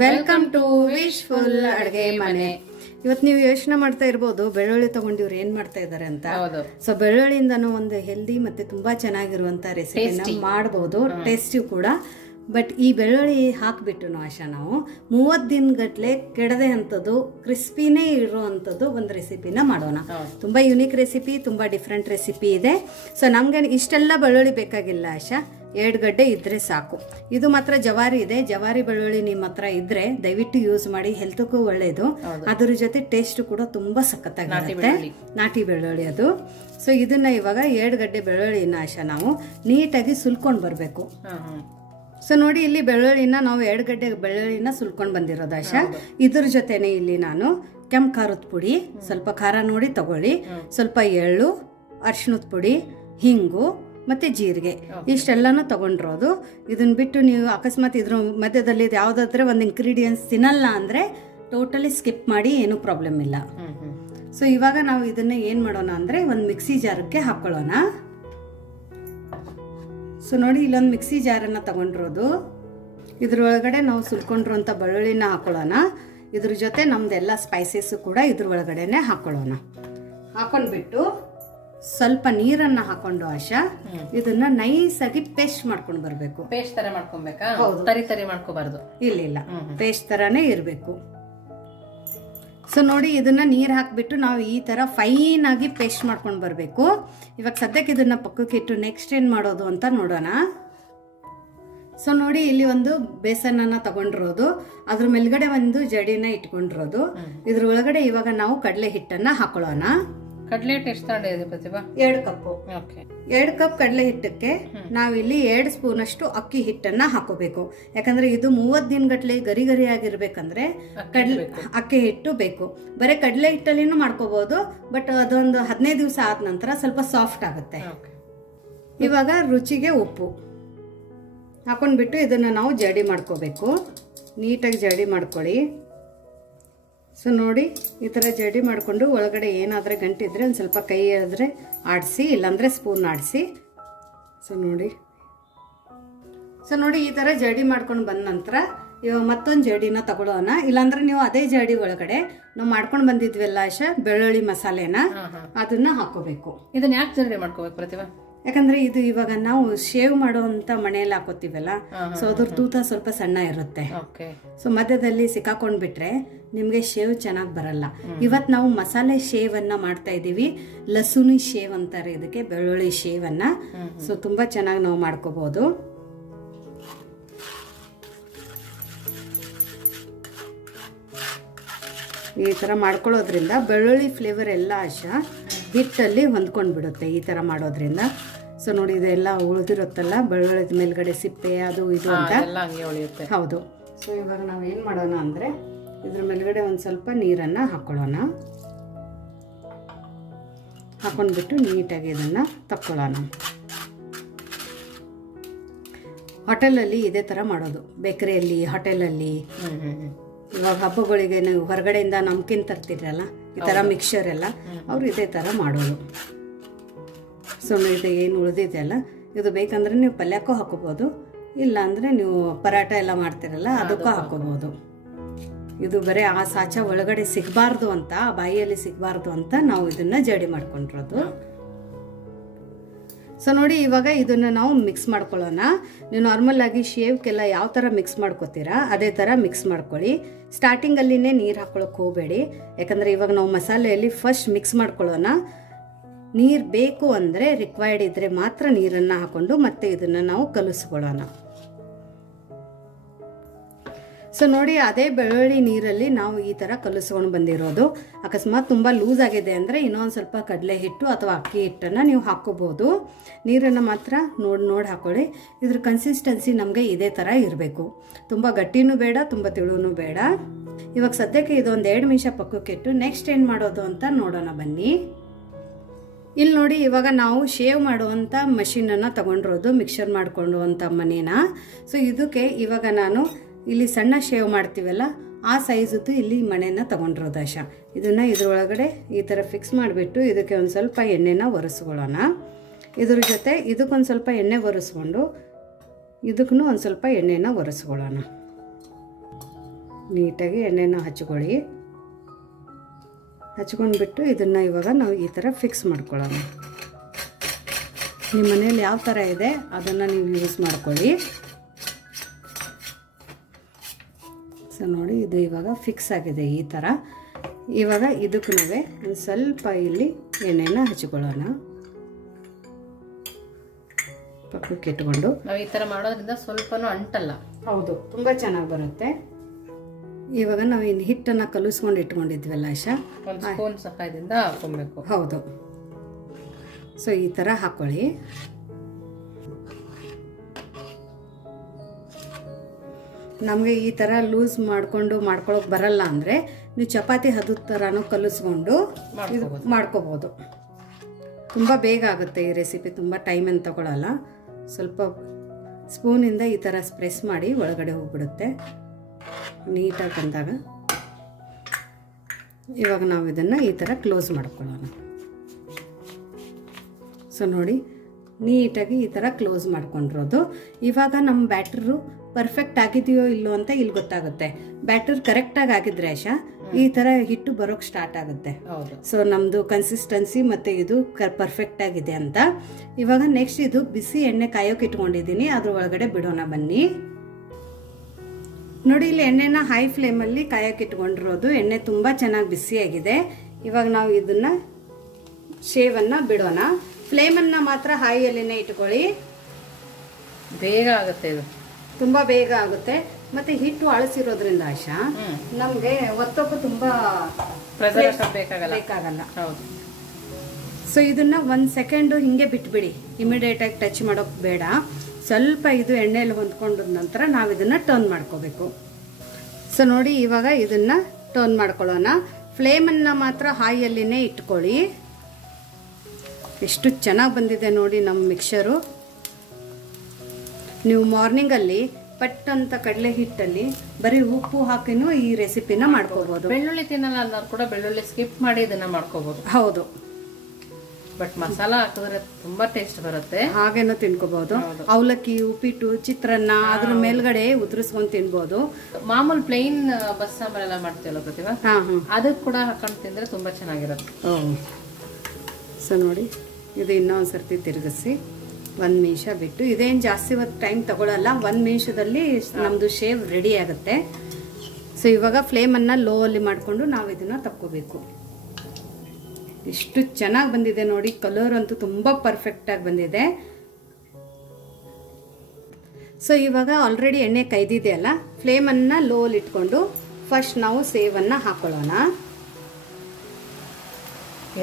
Welcome to wishful ಅಡುಗೆ ಮನೆ. ಇವತ್ತು ನೀವು ಯೋಚನೆ ಮಾಡ್ತಾ ಇರ್ಬೋದು ಬೆಳ್ಳುಳ್ಳಿ ತಗೊಂಡಿವ್ರು ಏನ್ ಮಾಡ್ತಾ ಇದಾರೆ ಅಂತ. ಸೊ ಬೆಳ್ಳುಳ್ಳಿಯಿಂದನೂ ಒಂದು ಹೆಲ್ದಿ ಮತ್ತೆ ತುಂಬಾ ಚೆನ್ನಾಗಿರುವಂತ ರೆಸಿಪಿ ಮಾಡಬಹುದು, ಟೇಸ್ಟಿ ಕೂಡ. ಬಟ್ ಈ ಬೆಳ್ಳುಳ್ಳಿ ಹಾಕ್ಬಿಟ್ಟು ಆಶಾ ನಾವು 30 ದಿನಗಟ್ಲೆ ಕೆಡದೆ ಅಂತದ್ದು ಕ್ರಿಸ್ಪಿನೇ ಇರುವಂತದ್ದು ಒಂದು ರೆಸಿಪಿನ ಮಾಡೋಣ. ತುಂಬಾ ಯುನೀಕ್ ರೆಸಿಪಿ, ತುಂಬಾ ಡಿಫ್ರೆಂಟ್ ರೆಸಿಪಿ ಇದೆ. ಸೊ ನಮ್ಗೆ ಇಷ್ಟೆಲ್ಲ ಬೆಳ್ಳುಳ್ಳಿ ಬೇಕಾಗಿಲ್ಲ ಆಶಾ, 2 ಗಡ್ಡೆ ಇದ್ರೆ ಸಾಕು. ಇದು ಮಾತ್ರ ಜವಾರಿ ಇದೆ, ಜವಾರಿ ಬೆಳ್ಳುಳ್ಳಿ ನಿಮ್ಮ ಹತ್ರ ಇದ್ರೆ ದಯವಿಟ್ಟು ಯೂಸ್ ಮಾಡಿ, ಹೆಲ್ತ್ಗೂ ಒಳ್ಳೇದು. ಅದ್ರ ಜೊತೆ ಟೇಸ್ಟ್ ಕೂಡ ತುಂಬಾ ಸಖತ್ತಾಗಿರುತ್ತೆ, ನಾಟಿ ಬೆಳ್ಳುಳ್ಳಿ ಅದು. ಸೊ ಇದನ್ನ ಇವಾಗ 2 ಗಡ್ಡೆ ಬೆಳ್ಳುಳ್ಳಿನ ಆಶಾ ನಾವು ನೀಟಾಗಿ ಸುಲ್ಕೊಂಡ್ ಬರ್ಬೇಕು. ಸೊ ನೋಡಿ, ಇಲ್ಲಿ ಬೆಳ್ಳುಳ್ಳಿನ ನಾವು 2 ಗಡ್ಡೆ ಬೆಳ್ಳುಳ್ಳಿನ ಸುಲ್ಕೊಂಡ್ ಬಂದಿರೋದು ಆಶಾ. ಇದ್ರ ಜೊತೆನೆ ಇಲ್ಲಿ ನಾನು ಕೆಂಪು ಖಾರದ ಪುಡಿ, ಸ್ವಲ್ಪ ಖಾರ ನೋಡಿ ತಗೊಳ್ಳಿ, ಸ್ವಲ್ಪ ಎಳ್ಳು, ಅರಿಶಿಣದ ಪುಡಿ, ಹಿಂಗು ಮತ್ತೆ ಜೀರಿಗೆ, ಇಷ್ಟೆಲ್ಲಾನು ತಗೊಂಡಿರೋದು. ಇದನ್ನ ಬಿಟ್ಟು ನೀವು ಅಕಸ್ಮಾತ್ ಇದ್ರ ಮಧ್ಯದಲ್ಲಿ ಯಾವ್ದಾದ್ರೆ ಒಂದು ಇಂಗ್ರೀಡಿಯೆಂಟ್ಸ್ ತಿನ್ನಲ್ಲ ಅಂದ್ರೆ ಟೋಟಲಿ ಸ್ಕಿಪ್ ಮಾಡಿ, ಏನೂ ಪ್ರಾಬ್ಲಮ್ ಇಲ್ಲ. ಸೊ ಇವಾಗ ನಾವು ಇದನ್ನ ಏನ್ ಮಾಡೋಣ ಅಂದ್ರೆ ಒಂದು ಮಿಕ್ಸಿ ಜಾರಕ್ಕೆ ಹಾಕೊಳ್ಳೋಣ. ಸೊ ನೋಡಿ, ಇಲ್ಲೊಂದು ಮಿಕ್ಸಿ ಜಾರನ್ನ ತಗೊಂಡಿರೋದು, ಇದ್ರೊಳಗಡೆ ನಾವು ಸುಲ್ಕೊಂಡಿರುವಂತ ಬೆಳ್ಳುಳ್ಳಿನ ಹಾಕೊಳ್ಳೋಣ. ಇದ್ರ ಜೊತೆ ನಮ್ದೆಲ್ಲ ಸ್ಪೈಸಸ್ ಕೂಡ ಇದ್ರ ಒಳಗಡೆನೆ ಹಾಕೊಳ್ಳೋಣ. ಹಾಕೊಂಡ್ಬಿಟ್ಟು ಸ್ವಲ್ಪ ನೀರನ್ನ ಹಾಕೊಂಡು ಆಶಾ ಇದನ್ನ ನೈಸ್ ಆಗಿ ಪೇಸ್ಟ್ ಮಾಡ್ಕೊಂಡು ಬರ್ಬೇಕು. ಪೇಸ್ಟ್ ತರ ಮಾಡ್ಕೊಬೇಕಾ? ಹೌದು, ತರಿ ಮಾಡ್ಕೋಬಾರ್ದು. ಇಲ್ಲ, ಪೇಸ್ಟ್ ತರಾನೇ ಇರ್ಬೇಕು. ಸೊ ನೋಡಿ, ಇದನ್ನ ನೀರ್ ಹಾಕ್ಬಿಟ್ಟು ನಾವು ಈ ತರ ಫೈನ್ ಆಗಿ ಪೇಸ್ಟ್ ಮಾಡ್ಕೊಂಡು ಬರ್ಬೇಕು. ಇವಾಗ ಸದ್ಯಕ್ಕೆ ಇದನ್ನ ಪಕ್ಕಕ್ಕೆ ಇಟ್ಟು ನೆಕ್ಸ್ಟ್ ಏನ್ ಮಾಡೋದು ಅಂತ ನೋಡೋಣ. ಸೊ ನೋಡಿ, ಇಲ್ಲಿ ಒಂದು ಬೇಸನ್ನ ತಗೊಂಡಿರೋದು, ಅದ್ರ ಮೇಲ್ಗಡೆ ಒಂದು ಜಡಿನ ಇಟ್ಕೊಂಡಿರೋದು. ಇದ್ರ ಒಳಗಡೆ ಇವಾಗ ನಾವು ಕಡಲೆ ಹಿಟ್ಟನ್ನ ಹಾಕೊಳ್ಳೋಣ. ಕಡಲೆ ಹಿಟ್ಟು ಎಷ್ಟು ತಗೊಂಡಿದೆ ಪ್ರತಿಭಾ? 2 ಕಪ್. 2 ಕಪ್ ಕಡಲೆ ಹಿಟ್ಟಕ್ಕೆ ನಾವಿಲ್ಲಿ 2 ಸ್ಪೂನ್ ಅಷ್ಟು ಅಕ್ಕಿ ಹಿಟ್ಟನ್ನ ಹಾಕೋಬೇಕು. ಯಾಕಂದ್ರೆ ಇದು 30 ದಿನಗಟ್ಲೆ ಗರಿ ಗರಿ ಆಗಿರ್ಬೇಕಂದ್ರೆ ಅಕ್ಕಿ ಹಿಟ್ಟು ಬೇಕು. ಬರೀ ಕಡಲೆ ಹಿಟ್ಟಲ್ಲಿನೂ ಮಾಡ್ಕೋಬಹುದು, ಬಟ್ ಅದೊಂದು 15 ದಿವಸ ಆದ ನಂತರ ಸ್ವಲ್ಪ ಸಾಫ್ಟ್ ಆಗುತ್ತೆ. ಇವಾಗ ರುಚಿಗೆ ಉಪ್ಪು ಹಾಕೊಂಡ್ಬಿಟ್ಟು ಇದನ್ನ ನಾವು ಜಡಿ ಮಾಡ್ಕೋಬೇಕು. ನೀಟಾಗಿ ಜಡಿ ಮಾಡ್ಕೊಳ್ಳಿ. ಸೊ ನೋಡಿ, ಈ ತರ ಜಡಿ ಮಾಡ್ಕೊಂಡು ಒಳಗಡೆ ಏನಾದ್ರೆ ಗಂಟಿದ್ರೆ ಒಂದು ಸ್ವಲ್ಪ ಕೈ ಎಳೆದ್ರೆ ಆಡಿಸಿ, ಇಲ್ಲಾಂದ್ರೆ ಸ್ಪೂನ್ ಆಡಿಸಿ. ಸೊ ನೋಡಿ, ಈ ತರ ಜಡಿ ಮಾಡ್ಕೊಂಡು ಬಂದ ನಂತರ ಇವಾಗ ಮತ್ತೊಂದು ಜಡಿನ ತಗೊಳ್ಳೋಣ. ಇಲ್ಲಾಂದ್ರೆ ನೀವು ಅದೇ ಜಡಿ ಒಳಗಡೆ ನಾವು ಮಾಡ್ಕೊಂಡು ಬಂದಿದ್ವಲ್ಲ ಆಶಾ ಬೆಳ್ಳುಳ್ಳಿ ಮಸಾಲೆನ, ಅದನ್ನ ಹಾಕೋಬೇಕು. ಇದನ್ನ ಯಾಕೆ ಜಡಿ ಮಾಡ್ಕೋಬೇಕು ಪ್ರತಿಭಾ? ಯಾಕಂದ್ರೆ ಇದು ಇವಾಗ ನಾವು ಶೇವ್ ಮಾಡುವಂತ ಮನೆಯಲ್ಲಿ ಹಾಕೋತೀವಲ್ಲ, ಸೊ ಅದ್ರ ತೂತ ಸ್ವಲ್ಪ ಸಣ್ಣ ಇರುತ್ತೆ. ಸೊ ಮಧ್ಯದಲ್ಲಿ ಸಿಕ್ಕಾಕೊಂಡ್ಬಿಟ್ರೆ ನಿಮ್ಗೆ ಶೇವ್ ಚೆನ್ನಾಗಿ ಬರಲ್ಲ. ಇವತ್ ನಾವು ಮಸಾಲೆ ಶೇವ್ ಅನ್ನ ಮಾಡ್ತಾ ಇದೀವಿ, ಲಸುನಿ ಶೇವ್ ಅಂತಾರೆ ಇದಕ್ಕೆ, ಬೆಳ್ಳುಳ್ಳಿ ಶೇವ್ ಅನ್ನ. ಸೊ ತುಂಬಾ ಚೆನ್ನಾಗಿ ನಾವು ಮಾಡ್ಕೋಬಹುದು. ಈ ತರ ಮಾಡ್ಕೊಳ್ಳೋದ್ರಿಂದ ಬೆಳ್ಳುಳ್ಳಿ ಫ್ಲೇವರ್ ಎಲ್ಲ ಆಶಾ ಹಿಟ್ಟಲ್ಲಿ ಹೊಂದ್ಕೊಂಡ್ಬಿಡುತ್ತೆ ಈ ತರ ಮಾಡೋದ್ರಿಂದ. ಸೊ ನೋಡಿ, ಇದೆಲ್ಲ ಉಳಿದಿರುತ್ತಲ್ಲ ಬೆಳ್ಳುಳ್ಳಿ ಮೇಲ್ಗಡೆ ಸಿಪ್ಪೆ ಅದು ಇದು ಅಂತ. ಹೌದು. ಸೊ ಇವಾಗ ನಾವು ಏನ್ ಮಾಡೋಣ ಅಂದ್ರೆ ಇದ್ರ ಮೇಲ್ಗಡೆ ಒಂದ್ ಸ್ವಲ್ಪ ನೀರನ್ನ ಹಾಕೊಳ್ಳೋಣ. ಹಾಕೊಂಡ್ಬಿಟ್ಟು ನೀಟಾಗಿ ಇದನ್ನ ತಕ್ಕೊಳ್ಳೋಣ. ಹೋಟೆಲಲ್ಲಿ ಇದೇ ತರ ಮಾಡೋದು, ಬೇಕರಿಯಲ್ಲಿ, ಹೋಟೆಲಲ್ಲಿ. ಇವಾಗ ಹಬ್ಬಗಳಿಗೆ ನೀವು ಹೊರಗಡೆಯಿಂದ ನಮ್ಕಿನ್ ತರ್ತಿರಲ್ಲ, ಈ ತರ ಮಿಕ್ಸರ್ ಎಲ್ಲ, ಅವ್ರು ಇದೇ ತರ ಮಾಡೋದು. ಸೊ ಇದು ಏನು ಉಳಿದಿದೆ ಅಲ್ಲ, ಇದು ಬೇಕಂದ್ರೆ ನೀವು ಪಲ್ಯಕ್ಕೂ ಹಾಕೋಬಹುದು, ಇಲ್ಲ ಅಂದ್ರೆ ನೀವು ಪರಾಟ ಎಲ್ಲ ಮಾಡ್ತಿರಲ್ಲ ಅದಕ್ಕೂ ಹಾಕೋಬಹುದು. ಇದು ಬರೀ ಆ ಸಾಚ ಒಳಗಡೆ ಸಿಗಬಾರ್ದು ಅಂತ, ಬಾಯಿಯಲ್ಲಿ ಸಿಗಬಾರ್ದು ಅಂತ ನಾವು ಇದನ್ನ ಜಡಿ ಮಾಡ್ಕೊಂಡಿರೋದು. ಸೊ ನೋಡಿ, ಇವಾಗ ಇದನ್ನ ನಾವು ಮಿಕ್ಸ್ ಮಾಡ್ಕೊಳ್ಳೋಣ. ನೀವು ನಾರ್ಮಲ್ ಆಗಿ ಶೇವ್ಗೆಲ್ಲ ಯಾವ ತರ ಮಿಕ್ಸ್ ಮಾಡ್ಕೋತೀರಾ ಅದೇ ತರ ಮಿಕ್ಸ್ ಮಾಡ್ಕೊಳ್ಳಿ. ಸ್ಟಾರ್ಟಿಂಗ್ ಅಲ್ಲಿನೇ ನೀರ್ ಹಾಕೊಳಕ್ ಹೋಗಬೇಡಿ, ಯಾಕಂದ್ರೆ ಇವಾಗ ನಾವು ಮಸಾಲೆಯಲ್ಲಿ ಫಸ್ಟ್ ಮಿಕ್ಸ್ ಮಾಡ್ಕೊಳ್ಳೋಣ. ನೀರ್ ಬೇಕು ಅಂದ್ರೆ ರಿಕ್ವೈರ್ಡ್ ಇದ್ರೆ ಮಾತ್ರ ನೀರನ್ನ ಹಾಕೊಂಡು ಮತ್ತೆ ಇದನ್ನ ನಾವು ಕಲಿಸ್ಕೊಳ್ಳೋಣ. ಸೊ ನೋಡಿ, ಅದೇ ಬೆಳ್ಳುಳ್ಳಿ ನೀರಲ್ಲಿ ನಾವು ಈ ತರ ಕಲಿಸ್ಕೊಂಡು ಬಂದಿರೋದು. ಅಕಸ್ಮಾತ್ ತುಂಬಾ ಲೂಸ್ ಆಗಿದೆ ಅಂದ್ರೆ ಇನ್ನೊಂದು ಸ್ವಲ್ಪ ಕಡಲೆ ಹಿಟ್ಟು ಅಥವಾ ಅಕ್ಕಿ ಹಿಟ್ಟನ್ನ ನೀವು ಹಾಕೋಬಹುದು. ನೀರನ್ನ ಮಾತ್ರ ನೋಡಿ ಹಾಕೊಳ್ಳಿ. ಇದ್ರ ಕನ್ಸಿಸ್ಟೆನ್ಸಿ ನಮ್ಗೆ ಇದೇ ತರ ಇರಬೇಕು, ತುಂಬಾ ಗಟ್ಟಿನೂ ಬೇಡ, ತುಂಬಾ ತಿಳುನೂ ಬೇಡ. ಇವಾಗ ಸದ್ಯಕ್ಕೆ ಇದೊಂದು 2 ನಿಮಿಷ ಪಕ್ಕಕ್ಕೆ ಇಟ್ಟು ನೆಕ್ಸ್ಟ್ ಏನ್ ಮಾಡೋದು ಅಂತ ನೋಡೋಣ ಬನ್ನಿ. ಇಲ್ಲಿ ನೋಡಿ, ಇವಾಗ ನಾವು ಶೇವ್ ಮಾಡುವಂತ ಮಷೀನ್ ಅನ್ನ ತಗೊಂಡಿರೋದು, ಮಿಕ್ಸರ್ ಮಾಡ್ಕೊಳ್ಳುವಂತ ಮನೇನ. ಸೊ ಇದಕ್ಕೆ ಇವಾಗ ನಾನು ಇಲ್ಲಿ ಸಣ್ಣ ಶೇವ್ ಮಾಡ್ತೀವಲ್ಲ ಆ ಸೈಜದ್ದು ಇಲ್ಲಿ ಮಣೆನ ತಗೊಂಡಿರೋದು ಆಶಾ. ಇದನ್ನ ಇದ್ರೊಳಗಡೆ ಈ ತರ ಫಿಕ್ಸ್ ಮಾಡಿಬಿಟ್ಟು ಇದಕ್ಕೆ ಒಂದು ಸ್ವಲ್ಪ ಎಣ್ಣೆನ ಒರೆಸ್ಕೊಳ್ಳೋಣ. ಇದ್ರ ಜೊತೆ ಇದಕ್ಕೊಂದು ಸ್ವಲ್ಪ ಎಣ್ಣೆ ಒರೆಸ್ಕೊಂಡು ಇದಕ್ಕೂ ಒಂದು ಸ್ವಲ್ಪ ಎಣ್ಣೆನ ಒರೆಸ್ಕೊಳ್ಳೋಣ. ನೀಟಾಗಿ ಎಣ್ಣೆನ ಹಚ್ಕೊಳ್ಳಿ. ಹಚ್ಕೊಂಡ್ಬಿಟ್ಟು ಇದನ್ನು ಇವಾಗ ನಾವು ಈ ಥರ ಫಿಕ್ಸ್ ಮಾಡ್ಕೊಳ್ಳೋಣ. ನಿಮ್ಮ ಮನೇಲಿ ಯಾವ ಥರ ಇದೆ ಅದನ್ನು ನೀವು ಯೂಸ್ ಮಾಡ್ಕೊಳ್ಳಿ. ಸೊ ನೋಡಿ, ಇದು ಇವಾಗ ಫಿಕ್ಸ್ ಆಗಿದೆ ಈ ಥರ. ಇವಾಗ ಇದಕ್ಕೂ ಒಂದು ಸ್ವಲ್ಪ ಇಲ್ಲಿ ಎಣ್ಣೆನ ಹಚ್ಕೊಳ್ಳೋಣ. ಪಕ್ಕಕ್ಕೆ ಇಟ್ಕೊಂಡು ನಾವು ಈ ಥರ ಮಾಡೋದ್ರಿಂದ ಸ್ವಲ್ಪನೂ ಅಂಟಲ್ಲ. ಹೌದು, ತುಂಬ ಚೆನ್ನಾಗಿ ಬರುತ್ತೆ. ಇವಾಗ ನಾವು ಇನ್ನು ಹಿಟ್ಟನ್ನು ಕಲಿಸ್ಕೊಂಡು ಇಟ್ಕೊಂಡಿದ್ವಲ್ಲ ಆಶಾ, ಒಂದು ಸ್ಪೂನ್ ಸಹಾಯದಿಂದ ಹಾಕೊಬೇಕು. ಹೌದು. ಸೊ ಈ ಥರ ಹಾಕೊಳ್ಳಿ. ನಮಗೆ ಈ ಥರ ಲೂಸ್ ಮಾಡ್ಕೊಳ್ಳೋಕೆ ಬರಲ್ಲ ಅಂದರೆ ನೀವು ಚಪಾತಿ ಹದದ ಥರನೂ ಕಲಿಸ್ಕೊಂಡು ಮಾಡ್ಕೋಬೋದು. ತುಂಬ ಬೇಗ ಆಗುತ್ತೆ ಈ ರೆಸಿಪಿ, ತುಂಬ ಟೈಮ್ ಏನು ತಗೊಳ್ಳಲ್ಲ. ಸ್ವಲ್ಪ ಸ್ಪೂನಿಂದ ಈ ಥರ ಪ್ರೆಸ್ ಮಾಡಿ ಒಳಗಡೆ ಹೋಗ್ಬಿಡುತ್ತೆ ನೀಟಾಗಿ ಬಂದಾಗ. ಇವಾಗ ನಾವು ಇದನ್ನು ಈ ಥರ ಕ್ಲೋಸ್ ಮಾಡ್ಕೊಳ್ಳೋಣ. ಸೊ ನೋಡಿ, ನೀಟಾಗಿ ಈ ಥರ ಕ್ಲೋಸ್ ಮಾಡ್ಕೊಂಡಿರೋದು. ಇವಾಗ ನಮ್ಮ ಬ್ಯಾಟ್ರು ಪರ್ಫೆಕ್ಟ್ ಆಗಿದೆಯೋ ಇಲ್ಲೋ ಅಂತ ಇಲ್ಲಿ ಗೊತ್ತಾಗುತ್ತೆ. ಬ್ಯಾಟರ್ ಕರೆಕ್ಟಾಗಿ ಆಗಿದ್ರೆ ಆಶಾ ಈ ಥರ ಹಿಟ್ಟು ಬರೋಕ್ಕೆ ಸ್ಟಾರ್ಟ್ ಆಗುತ್ತೆ. ಸೊ ನಮ್ಮದು ಕನ್ಸಿಸ್ಟೆನ್ಸಿ ಮತ್ತು ಇದು ಪರ್ಫೆಕ್ಟ್ ಆಗಿದೆ ಅಂತ. ಇವಾಗ ನೆಕ್ಸ್ಟ್ ಇದು ಬಿಸಿ ಎಣ್ಣೆ ಕಾಯೋಕೆ ಇಟ್ಕೊಂಡಿದ್ದೀನಿ, ಅದ್ರ ಒಳಗಡೆ ಬಿಡೋಣ ಬನ್ನಿ. ನೋಡಿ, ಇಲ್ಲಿ ಎಣ್ಣೆನ ಹೈ ಫ್ಲೇಮಲ್ಲಿ ಕಾಯೋಕೆ ಇಟ್ಕೊಂಡಿರೋದು. ಎಣ್ಣೆ ತುಂಬ ಚೆನ್ನಾಗಿ ಬಿಸಿಯಾಗಿದೆ. ಇವಾಗ ನಾವು ಇದನ್ನು ಶೇವನ್ನು ಬಿಡೋಣ. ಫ್ಲೇಮನ್ನು ಮಾತ್ರ ಹೈಯಲ್ಲಿನೇ ಇಟ್ಕೊಳ್ಳಿ, ಬೇಗ ಆಗುತ್ತೆ. ಇದು ತುಂಬ ಬೇಗ ಆಗುತ್ತೆ. ಮತ್ತು ಹಿಟ್ಟು ಅಳಸಿರೋದ್ರಿಂದ ಆಶಾ ನಮಗೆ ಒತ್ತೋಕ್ಕೂ ತುಂಬ ಬೇಕಾಗಲ್ಲ. ಹೌದು. ಸೊ ಇದನ್ನು 1 ಸೆಕೆಂಡು ಹಿಂಗೆ ಬಿಟ್ಬಿಡಿ, ಇಮಿಡಿಯೇಟಾಗಿ ಟಚ್ ಮಾಡೋಕೆ ಬೇಡ. ಸ್ವಲ್ಪ ಇದು ಎಣ್ಣೆಯಲ್ಲಿ ಹೊಂದ್ಕೊಂಡ ನಂತರ ನಾವು ಇದನ್ನು ಟರ್ನ್ ಮಾಡ್ಕೋಬೇಕು. ಸೊ ನೋಡಿ, ಇವಾಗ ಇದನ್ನು ಟರ್ನ್ ಮಾಡ್ಕೊಳ್ಳೋಣ. ಫ್ಲೇಮನ್ನು ಮಾತ್ರ ಹೈಯಲ್ಲಿನೇ ಇಟ್ಕೊಳ್ಳಿ. ಎಷ್ಟು ಚೆನ್ನಾಗಿ ಬಂದಿದೆ ನೋಡಿ ನಮ್ಮ ಮಿಕ್ಸರು. ನೀವು ಮಾರ್ನಿಂಗಲ್ಲಿ ಪಟ್ ಅಂತ ಕಡಲೆ ಹಿಟ್ಟಲ್ಲಿ ಬರೀ ಉಪ್ಪು ಹಾಕಿನೂ ಈ ರೆಸಿಪಿನ ಮಾಡ್ಕೋಬಹುದು. ಬೆಳ್ಳುಳ್ಳಿ ತಿನ್ನಲ್ಲ ಅನ್ನೋರು ಕೂಡ ಬೆಳ್ಳುಳ್ಳಿ ಸ್ಕಿಪ್ ಮಾಡಿ ಇದನ್ನ ಮಾಡ್ಕೋಬಹುದು. ಹೌದು, ಬಟ್ ಮಸಾಲ ಹಾಕಿದ್ರೆ ತುಂಬಾ ಟೇಸ್ಟ್ ಬರುತ್ತೆ. ಹಾಗೇನೂ ತಿನ್ಕೋಬಹುದು. ಅವಲಕ್ಕಿ, ಉಪ್ಪಿಟ್ಟು, ಚಿತ್ರಾನ್ನ ಅದ್ರ ಮೇಲ್ಗಡೆ ಉದುರಿಸ್ಕೊಂಡು ತಿನ್ಬೋದು. ಮಾಮೂಲು ಪ್ಲೈನ್ ಬಸ್ಸಾಂಬಾರ್ ಎಲ್ಲ ಮಾಡ್ತೀವಲ್ಲ ಪ್ರತಿಭಾ, ಅದಕ್ಕೆ ಕೂಡ ಹಾಕೊಂಡು ತಿಂದ್ರೆ ತುಂಬಾ ಚೆನ್ನಾಗಿರುತ್ತೆ. ಸೊ ನೋಡಿ, ಇದು ಇನ್ನೊಂದು ಸರ್ತಿ ತಿರುಗಿಸಿ 1 ನಿಮಿಷ ಬಿಟ್ಟು, ಇದೇನು ಜಾಸ್ತಿ ಹೊತ್ತು ಟೈಮ್ ತಗೊಳ್ಳಲ್ಲ, 1 ನಿಮಿಷದಲ್ಲಿ ನಮ್ಮದು ಶೇವ್ ರೆಡಿ ಆಗುತ್ತೆ. ಸೊ ಇವಾಗ ಫ್ಲೇಮನ್ನು ಲೋ ಅಲ್ಲಿ ಮಾಡಿಕೊಂಡು ನಾವು ಇದನ್ನು ತಕ್ಕೋಬೇಕು. ಎಷ್ಟು ಚೆನ್ನಾಗಿ ಬಂದಿದೆ ನೋಡಿ, ಕಲರ್ ಅಂತೂ ತುಂಬ ಪರ್ಫೆಕ್ಟಾಗಿ ಬಂದಿದೆ. ಸೊ ಇವಾಗ ಆಲ್ರೆಡಿ ಎಣ್ಣೆ ಕೈದಿದೆ ಅಲ್ಲ, ಫ್ಲೇಮನ್ನು ಲೋ ಅಲ್ಲಿ ಇಟ್ಕೊಂಡು ಫಸ್ಟ್ ನಾವು ಸೇವನ್ನು ಹಾಕೊಳ್ಳೋಣ.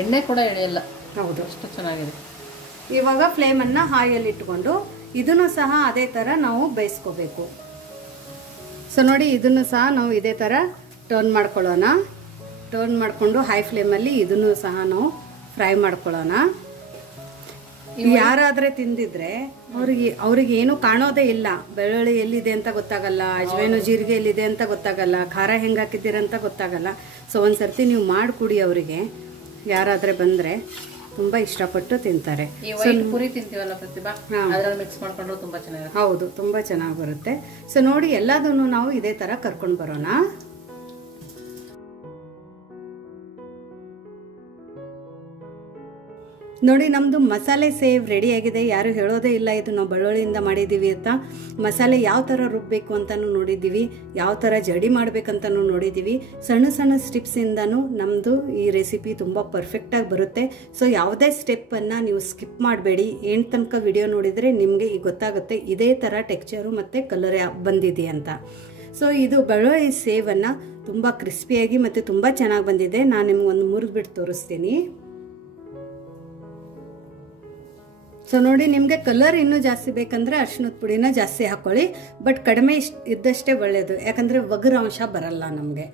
ಎಣ್ಣೆ ಕೂಡ ಎಳೆಯಲ್ಲ. ಹೌದು, ಅಷ್ಟು ಚೆನ್ನಾಗಿದೆ. ಇವಾಗ ಫ್ಲೇಮನ್ನು ಹಾಯಲ್ಲಿ ಇಟ್ಕೊಂಡು ಇದನ್ನು ಸಹ ಅದೇ ಥರ ನಾವು ಬೇಯಿಸ್ಕೋಬೇಕು. ಸೊ ನೋಡಿ, ಇದನ್ನು ಸಹ ನಾವು ಇದೇ ಥರ ಟರ್ನ್ ಮಾಡ್ಕೊಳ್ಳೋಣ. ಟರ್ನ್ ಮಾಡಿಕೊಂಡು ಹೈ ಫ್ಲೇಮಲ್ಲಿ ಇದನ್ನು ಸಹ ನಾವು ಫ್ರೈ ಮಾಡ್ಕೊಳ್ಳೋಣ. ಯಾರಾದರೆ ತಿಂದಿದ್ರೆ ಅವ್ರಿಗೆ ಏನು ಕಾಣೋದೇ ಇಲ್ಲ. ಬೆಳ್ಳುಳ್ಳಿ ಎಲ್ಲಿದೆ ಅಂತ ಗೊತ್ತಾಗಲ್ಲ, ಅಜ್ವೇನು ಜೀರಿಗೆ ಎಲ್ಲಿದೆ ಅಂತ ಗೊತ್ತಾಗಲ್ಲ, ಖಾರ ಹೆಂಗೆ ಹಾಕಿದ್ದೀರಂತ ಗೊತ್ತಾಗಲ್ಲ. ಸೊ ಒಂದು ಸರ್ತಿ ನೀವು ಮಾಡಿಕೊಡಿ, ಅವರಿಗೆ ಯಾರಾದರೆ ಬಂದರೆ ತುಂಬಾ ಇಷ್ಟಪಟ್ಟು ತಿಂತಾರೆ. ಪುರಿ ತಿಂತೀವಲ್ಲ ಪ್ರತಿಭಾ, ಅದರಲ್ಲಿ ಮಿಕ್ಸ್ ಮಾಡ್ಕೊಂಡ್ರು ತುಂಬಾ ಚೆನ್ನಾಗಿ. ಹೌದು, ತುಂಬಾ ಚೆನ್ನಾಗಿ ಬರುತ್ತೆ. ಸೊ ನೋಡಿ, ಎಲ್ಲದನ್ನು ನಾವು ಇದೇ ತರ ಕರ್ಕೊಂಡು ಬರೋಣ. ನೋಡಿ, ನಮ್ಮದು ಮಸಾಲೆ ಸೇವ್ ರೆಡಿ ಆಗಿದೆ. ಯಾರು ಹೇಳೋದೇ ಇಲ್ಲ ಇದು ನಾವು ಬೆಳ್ಳುಳ್ಳಿಯಿಂದ ಮಾಡಿದ್ದೀವಿ ಅಂತ. ಮಸಾಲೆ ಯಾವ ಥರ ರುಬ್ಬಬೇಕು ಅಂತಲೂ ನೋಡಿದ್ದೀವಿ, ಯಾವ ಥರ ಜಡಿ ಮಾಡಬೇಕಂತನೂ ನೋಡಿದ್ದೀವಿ. ಸಣ್ಣ ಸಣ್ಣ ಸ್ಟೆಪ್ಸಿಂದನೂ ನಮ್ಮದು ಈ ರೆಸಿಪಿ ತುಂಬ ಪರ್ಫೆಕ್ಟಾಗಿ ಬರುತ್ತೆ. ಸೊ ಯಾವುದೇ ಸ್ಟೆಪ್ಪನ್ನು ನೀವು ಸ್ಕಿಪ್ ಮಾಡಬೇಡಿ. ಏನು ತನಕ ವಿಡಿಯೋ ನೋಡಿದರೆ ನಿಮಗೆ ಈಗ ಗೊತ್ತಾಗುತ್ತೆ ಇದೇ ಥರ ಟೆಕ್ಸ್ಚರು ಮತ್ತು ಕಲರ್ ಬಂದಿದೆ ಅಂತ. ಸೊ ಇದು ಬೆಳ್ಳುಳ್ಳಿ ಸೇವನ್ನು ತುಂಬ ಕ್ರಿಸ್ಪಿಯಾಗಿ ಮತ್ತು ತುಂಬ ಚೆನ್ನಾಗಿ ಬಂದಿದೆ. ನಾನು ನಿಮ್ಗೊಂದು ಮುರಿದ್ಬಿಟ್ಟು ತೋರಿಸ್ತೀನಿ. ಸೊ ನೋಡಿ, ನಿಮಗೆ ಕಲರ್ ಇನ್ನೂ ಜಾಸ್ತಿ ಬೇಕಂದ್ರೆ ಅರಿಶಿಣದ ಪುಡಿನ ಜಾಸ್ತಿ ಹಾಕೊಳ್ಳಿ, ಬಟ್ ಕಡಿಮೆ ಇದ್ದಷ್ಟೇ ಒಳ್ಳೆಯದು. ಯಾಕಂದರೆ ಒಗರು ಅಂಶ ಬರಲ್ಲ ನಮಗೆ.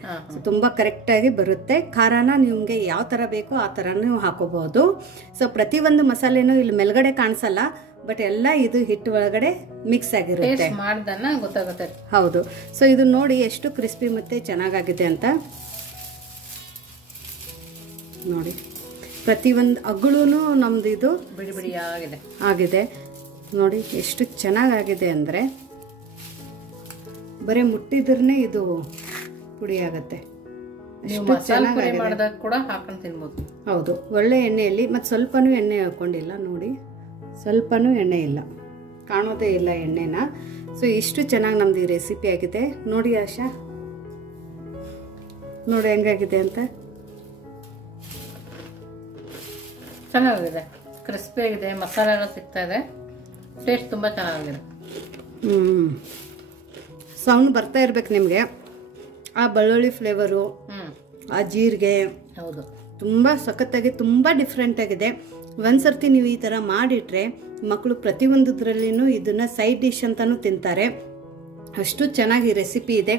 ತುಂಬ ಕರೆಕ್ಟಾಗಿ ಬರುತ್ತೆ. ಖಾರನ ನಿಮಗೆ ಯಾವ ಥರ ಬೇಕೋ ಆ ಥರ ನೀವು ಹಾಕೋಬಹುದು. ಸೊ ಪ್ರತಿಯೊಂದು ಮಸಾಲೆನೂ ಇಲ್ಲಿ ಮೇಲ್ಗಡೆ ಕಾಣಿಸಲ್ಲ, ಬಟ್ ಎಲ್ಲ ಇದು ಹಿಟ್ಟು ಒಳಗಡೆ ಮಿಕ್ಸ್ ಆಗಿರುತ್ತೆ, ಗೊತ್ತಾಗುತ್ತೆ. ಹೌದು. ಸೊ ಇದು ನೋಡಿ ಎಷ್ಟು ಕ್ರಿಸ್ಪಿ ಮತ್ತು ಚೆನ್ನಾಗಾಗಿದೆ ಅಂತ ನೋಡಿ. ಪ್ರತಿಯೊಂದು ಅಗಳೂ ನಮ್ದು ಇದು ಬಿಡಿ ಬಿಡಿ ಆಗಿದೆ ನೋಡಿ. ಎಷ್ಟು ಚೆನ್ನಾಗಾಗಿದೆ ಅಂದರೆ ಬರೀ ಮುಟ್ಟಿದ್ರೇ ಇದು ಪುಡಿ ಆಗುತ್ತೆ. ಮಾಡಿದಾಗ ಕೂಡ ಹಾಕೊಂಡು ತಿನ್ಬೋದು. ಹೌದು, ಒಳ್ಳೆ ಎಣ್ಣೆಯಲ್ಲಿ. ಮತ್ತು ಸ್ವಲ್ಪನೂ ಎಣ್ಣೆ ಹಾಕೊಂಡಿಲ್ಲ ನೋಡಿ, ಸ್ವಲ್ಪನೂ ಎಣ್ಣೆ ಇಲ್ಲ, ಕಾಣೋದೇ ಇಲ್ಲ ಎಣ್ಣೆನ. ಸೊ ಇಷ್ಟು ಚೆನ್ನಾಗಿ ನಮ್ದು ಈ ರೆಸಿಪಿ ಆಗಿದೆ ನೋಡಿ. ಆಶಾ ನೋಡಿ ಹೆಂಗಾಗಿದೆ ಅಂತ. ಚೆನ್ನಾಗಿದೆ, ಕ್ರಿಸ್ಪಿ ಆಗಿದೆ, ಮಸಾಲೆ ಎಲ್ಲ ಸಿಗ್ತಾ ಇದೆ, ಟೇಸ್ಟ್ ತುಂಬಾ ಚೆನ್ನಾಗಿದೆ. ಸೌಂಡ್ ಬರ್ತಾ ಇರ್ಬೇಕು ನಿಮಗೆ. ಆ ಬೆಳ್ಳುಳ್ಳಿ ಫ್ಲೇವರು, ಆ ಜೀರಿಗೆ, ಹೌದು, ತುಂಬಾ ಸಖತ್ತಾಗಿ, ತುಂಬಾ ಡಿಫ್ರೆಂಟ್ ಆಗಿದೆ. ಒಂದ್ಸರ್ತಿ ನೀವು ಈ ತರ ಮಾಡಿಟ್ರೆ ಮಕ್ಕಳು ಪ್ರತಿಯೊಂದರಲ್ಲಿನೂ ಇದನ್ನ ಸೈಡ್ ಡಿಶ್ ಅಂತಾನು ತಿಂತಾರೆ. ಅಷ್ಟು ಚೆನ್ನಾಗಿ ರೆಸಿಪಿ ಇದೆ.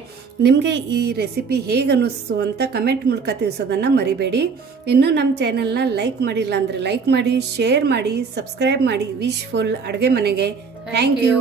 ನಿಮಗೆ ಈ ರೆಸಿಪಿ ಹೇಗೆ ಅನ್ನಿಸ್ತು ಅಂತ ಕಮೆಂಟ್ ಮೂಲಕ ತಿಳಿಸೋದನ್ನು ಮರಿಬೇಡಿ. ಇನ್ನೂ ನಮ್ಮ ಚಾನೆಲ್ನ ಲೈಕ್ ಮಾಡಿಲ್ಲ ಅಂದರೆ ಲೈಕ್ ಮಾಡಿ, ಶೇರ್ ಮಾಡಿ, ಸಬ್ಸ್ಕ್ರೈಬ್ ಮಾಡಿ. ವಿಶ್ಫುಲ್ ಅಡುಗೆ ಮನೆಗೆ ಥ್ಯಾಂಕ್ ಯು.